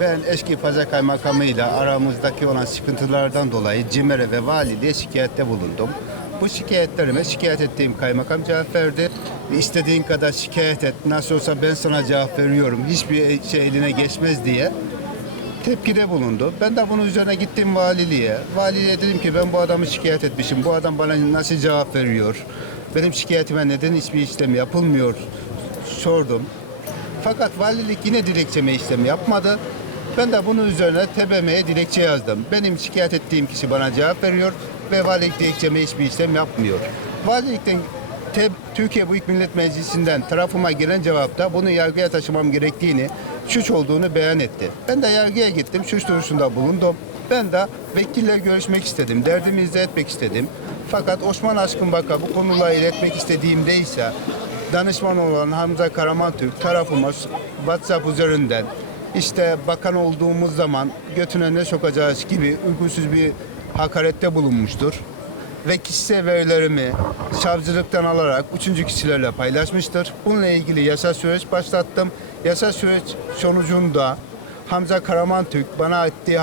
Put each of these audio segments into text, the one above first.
ben eski Paza Kaymakamı ile aramızdaki olan sıkıntılardan dolayı CİMER'e ve valiliğe şikayette bulundum. Bu şikayetlerime şikayet ettiğim kaymakam cevap verdi. İstediğin kadar şikayet et, nasıl olsa ben sana cevap veriyorum, hiçbir şey eline geçmez diye tepkide bulundu. Ben de bunun üzerine gittim valiliğe. Valiliğe dedim ki ben bu adamı şikayet etmişim. Bu adam bana nasıl cevap veriyor? Benim şikayetime neden hiçbir işlem yapılmıyor? Sordum. Fakat valilik yine dilekçeme işlem yapmadı. Ben de bunun üzerine TBMM'ye dilekçe yazdım. Benim şikayet ettiğim kişi bana cevap veriyor ve valilik dilekçeme hiçbir işlem yapmıyor. Valilikten Te- Türkiye Büyük Millet Meclisi'nden tarafıma gelen cevapta bunu yargıya taşımam gerektiğini, suç olduğunu beyan etti. Ben de yargıya gittim, suç duyurusunda bulundum. Ben de vekille görüşmek istedim, derdimi izah etmek istedim. Fakat Osman Aşkın Baka bu konuları iletmek istediğimde ise danışman olan Hamza Karamantürk tarafıma WhatsApp üzerinden işte bakan olduğumuz zaman götüne ne sokacağız gibi uygunsuz bir hakarette bulunmuştur ve kişisel verilerimi savcılıktan alarak üçüncü kişilerle paylaşmıştır. Bununla ilgili yasa süreç başlattım. Yasa süreç sonucunda Hamza Karamantürk bana ettiği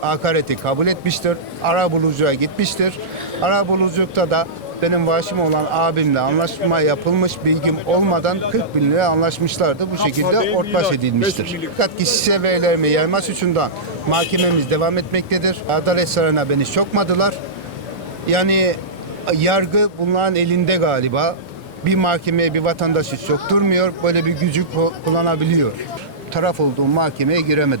hakareti kabul etmiştir. Ara bulucuya gitmiştir. Ara buluculukta da benim vaşim olan abimle anlaşma yapılmış bilgim olmadan 40 bin lira anlaşmışlardı. Bu şekilde ortaş edilmiştir. Fakat kişisel verilerimi yayma suçundan mahkememiz devam etmektedir. Adalet Sarayı'na beni sokmadılar. Yani yargı bunların elinde galiba. Bir mahkemeye bir vatandaşı sokturmuyor. Böyle bir gücü ku- kullanabiliyor. Taraf olduğum mahkemeye giremedim.